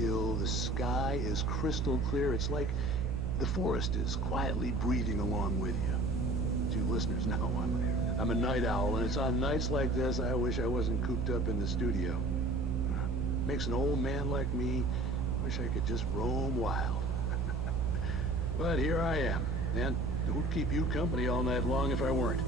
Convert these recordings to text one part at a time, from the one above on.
still. The sky is crystal clear. It's like the forest is quietly breathing along with you. To listeners know, I'm a night owl, and it's on nights like this I wish I wasn't cooped up in the studio. Makes an old man like me wish I could just roam wild. But here I am, and who'd keep you company all night long if I weren't?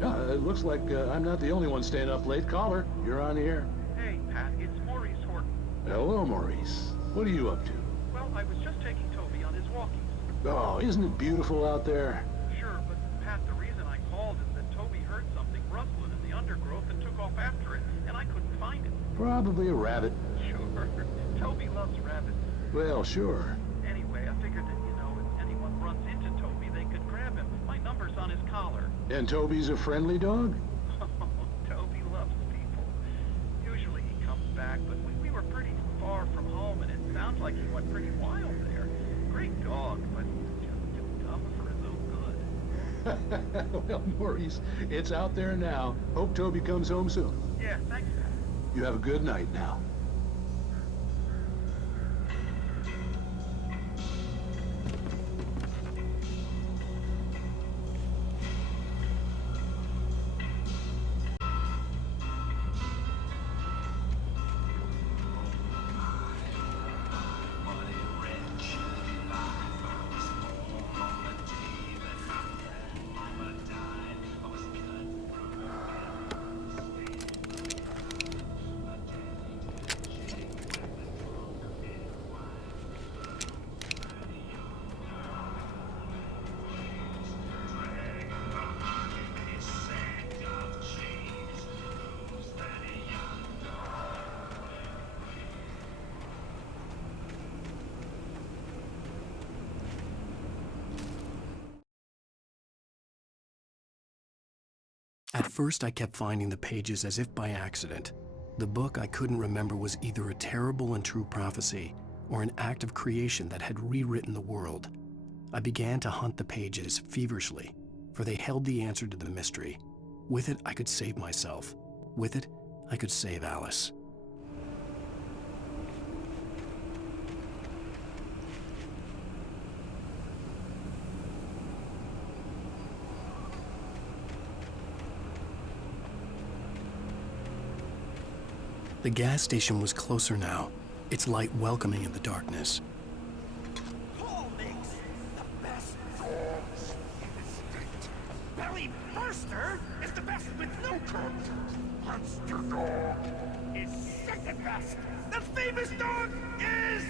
It looks like I'm not the only one staying up late. Caller, you're on the air. Hey, Pat, it's Maurice Horton. Hello, Maurice. What are you up to? Well, I was just taking Toby on his walkies. Oh, isn't it beautiful out there? Sure, but Pat, the reason I called is that Toby heard something rustling in the undergrowth and took off after it, and I couldn't find it. Probably a rabbit. Sure. Toby loves rabbits. Well, sure. Anyway, I figured that, if anyone runs into Toby, they could grab him. My number's on his collar. And Toby's a friendly dog? Toby loves people. Usually he comes back, but we were pretty far from home, and it sounds like he went pretty wild there. Great dog, but just too dumb for his own good. Well, Maurice, it's out there now. Hope Toby comes home soon. Yeah, thanks, Pat. You have a good night now. At first, I kept finding the pages as if by accident. The book I couldn't remember was either a terrible and true prophecy or an act of creation that had rewritten the world. I began to hunt the pages feverishly, for they held the answer to the mystery. With it, I could save myself. With it, I could save Alice. The gas station was closer now, its light welcoming in the darkness. Paul makes the best dogs in the state. Belly Burster is the best with no crumbs. Monster Dog is second best. The famous dog is...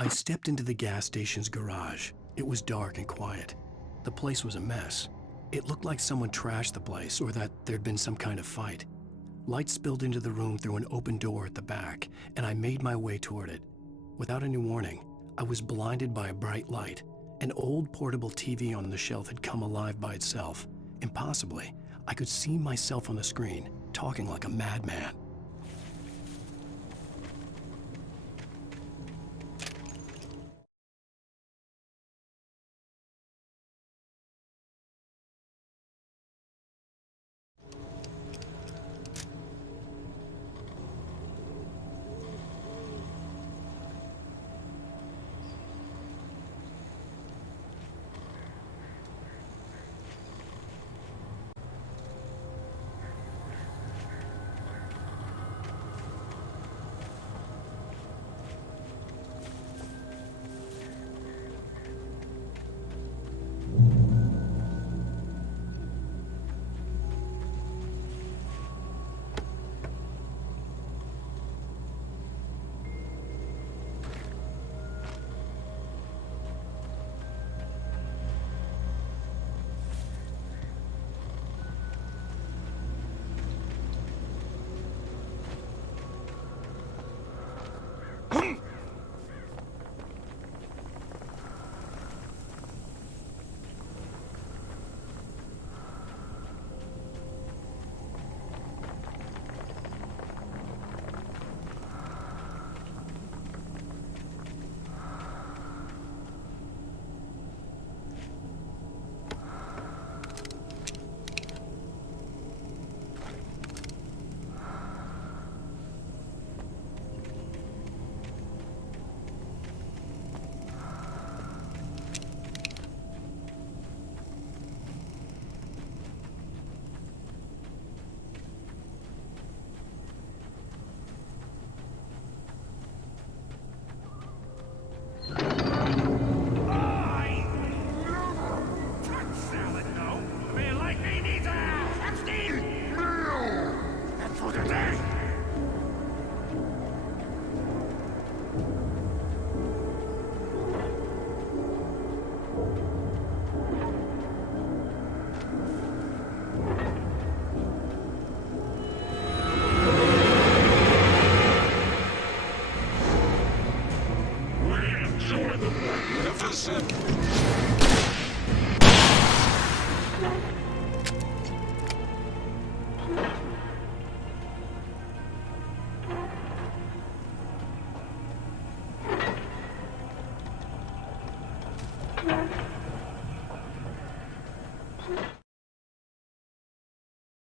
I stepped into the gas station's garage. It was dark and quiet. The place was a mess. It looked like someone trashed the place or that there'd been some kind of fight. Light spilled into the room through an open door at the back, and I made my way toward it. Without any warning, I was blinded by a bright light. An old portable TV on the shelf had come alive by itself. Impossibly, I could see myself on the screen, talking like a madman.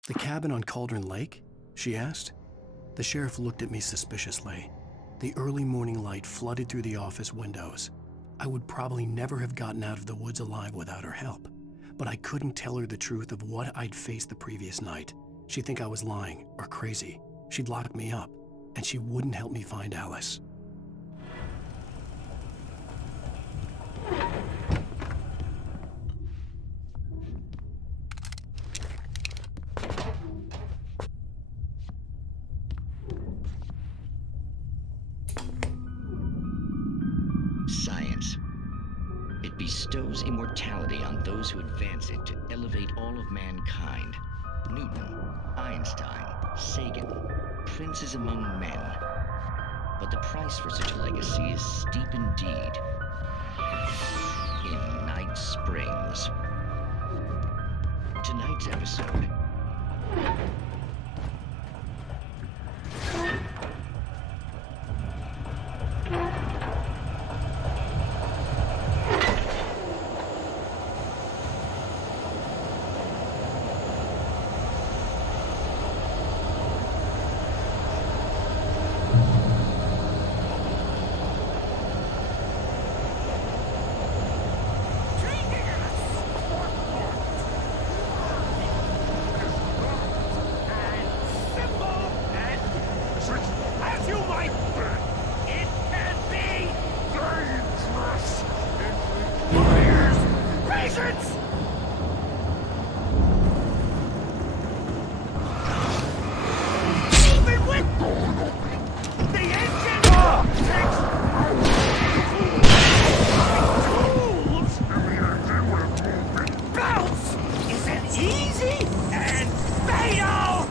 The cabin on Cauldron Lake? She asked. The sheriff looked at me suspiciously. The early morning light flooded through the office windows. I would probably never have gotten out of the woods alive without her help, but I couldn't tell her the truth of what I'd faced the previous night. She'd think I was lying or crazy. She'd lock me up, and she wouldn't help me find Alice. Science. It bestows immortality on those who advance it to elevate all of mankind. Newton, Einstein, Sagan, princes among men. But the price for such a legacy is steep indeed. In Night Springs. Tonight's episode. Easy and fatal!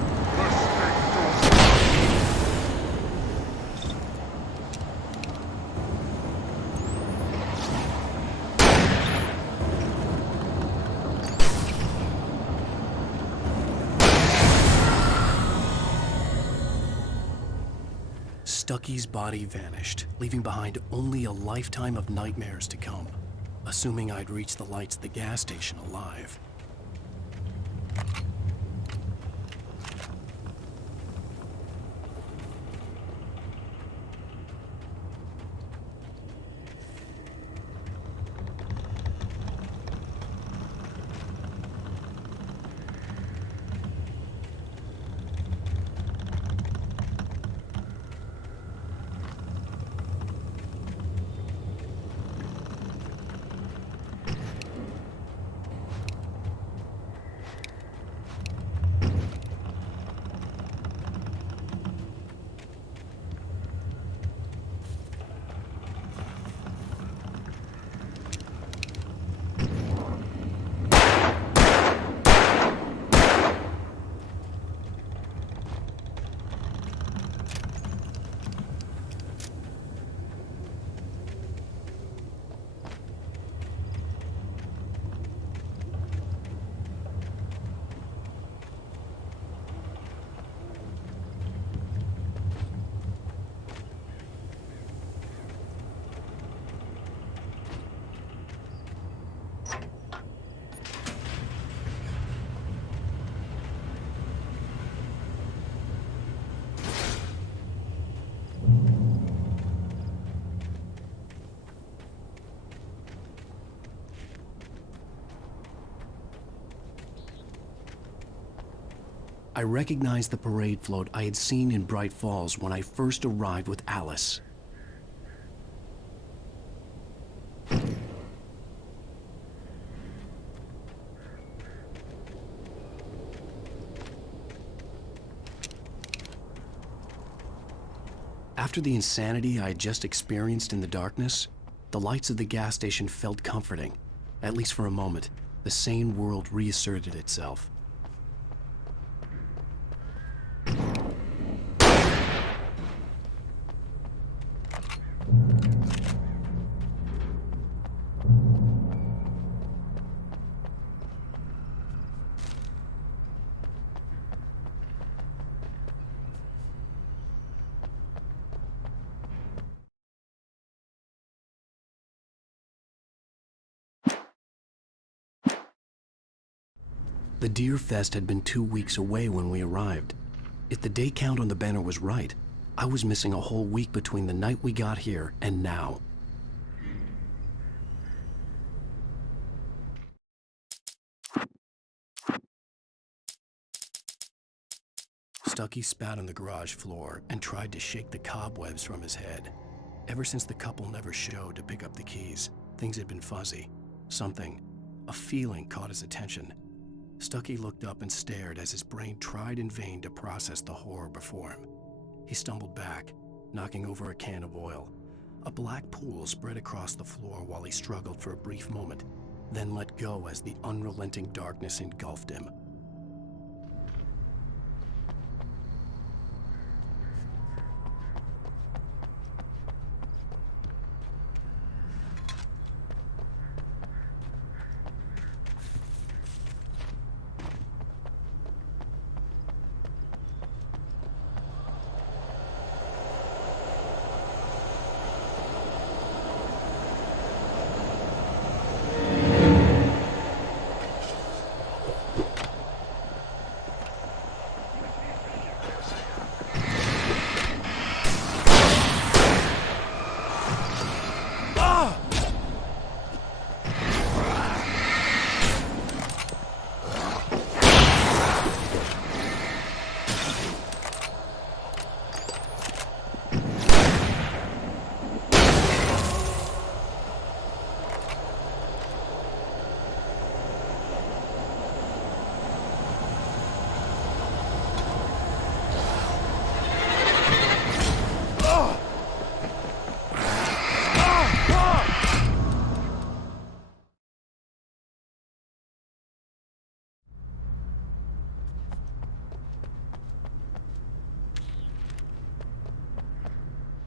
Stucky's body vanished, leaving behind only a lifetime of nightmares to come, assuming I'd reached the lights at the gas station alive. I recognized the parade float I had seen in Bright Falls when I first arrived with Alice. After the insanity I had just experienced in the darkness, the lights of the gas station felt comforting. At least for a moment, the sane world reasserted itself. The Deer Fest had been 2 weeks away when we arrived. If the day count on the banner was right, I was missing a whole week between the night we got here and now. Stucky spat on the garage floor and tried to shake the cobwebs from his head. Ever since the couple never showed to pick up the keys, things had been fuzzy. Something, a feeling caught his attention. Stucky looked up and stared as his brain tried in vain to process the horror before him. He stumbled back, knocking over a can of oil. A black pool spread across the floor while he struggled for a brief moment, then let go as the unrelenting darkness engulfed him.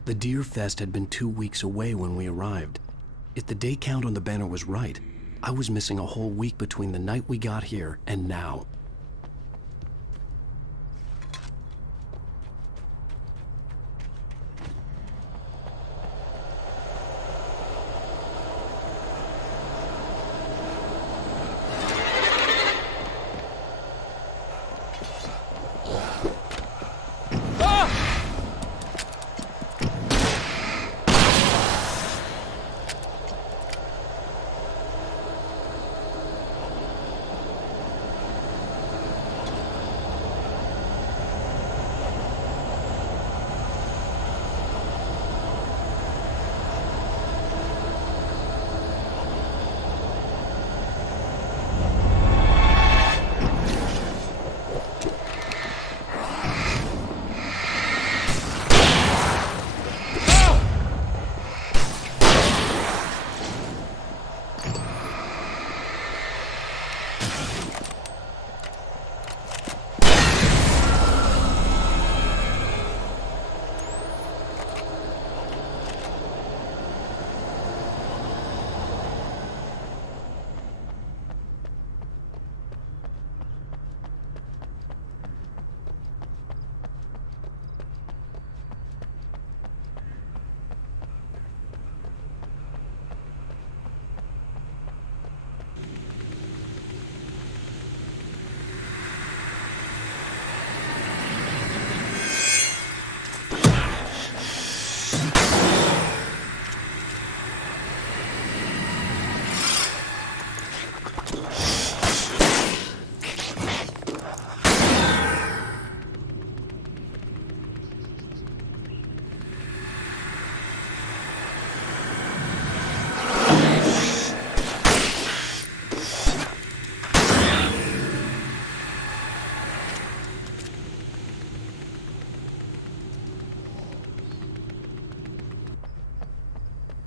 The Deer Fest had been 2 weeks away when we arrived. If the day count on the banner was right, I was missing a whole week between the night we got here and now.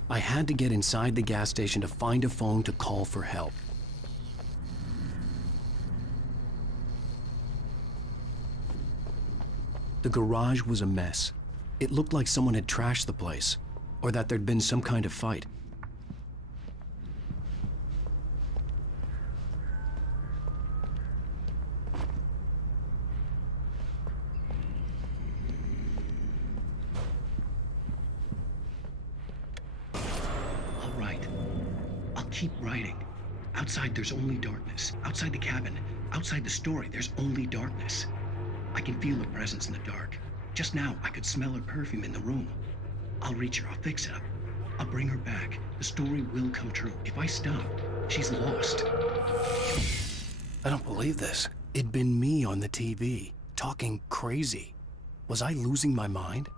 I had to get inside the gas station to find a phone to call for help. The garage was a mess. It looked like someone had trashed the place, or that there'd been some kind of fight. Keep writing. Outside, there's only darkness. Outside the cabin, outside the story, there's only darkness. I can feel her presence in the dark. Just now, I could smell her perfume in the room. I'll reach her. I'll fix it up. I'll bring her back. The story will come true. If I stop, she's lost. I don't believe this. It'd been me on the TV, talking crazy. Was I losing my mind?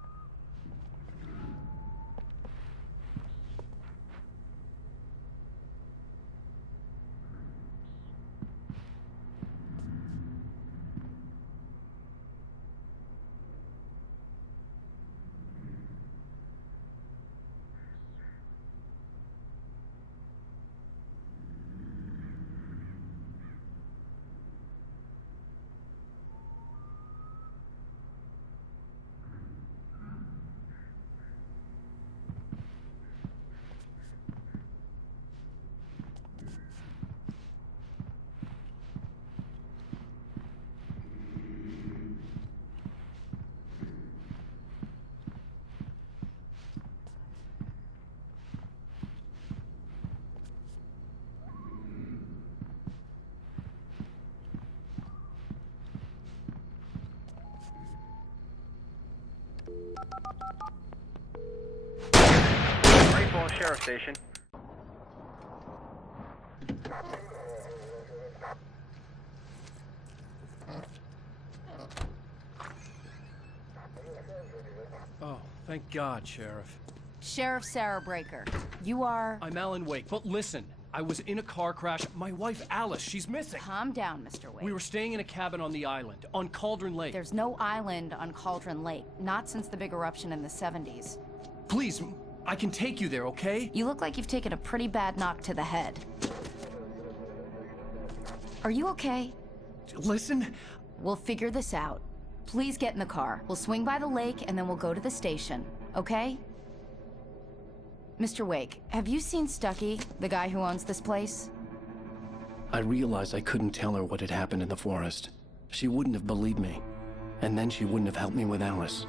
Rainbow Sheriff Station. Oh, thank God, Sheriff. Sheriff Sarah Breaker. You are... I'm Alan Wake, but listen, I was in a car crash. My wife, Alice, she's missing. Calm down, Mr. Wake. We were staying in a cabin on the island, on Cauldron Lake. There's no island on Cauldron Lake, not since the big eruption in the 70s. Please, I can take you there, okay? You look like you've taken a pretty bad knock to the head. Are you okay? Listen. We'll figure this out. Please get in the car. We'll swing by the lake and then we'll go to the station. okay? Mr. Wake, have you seen Stucky, the guy who owns this place? I realized I couldn't tell her what had happened in the forest. She wouldn't have believed me. And then she wouldn't have helped me with Alice.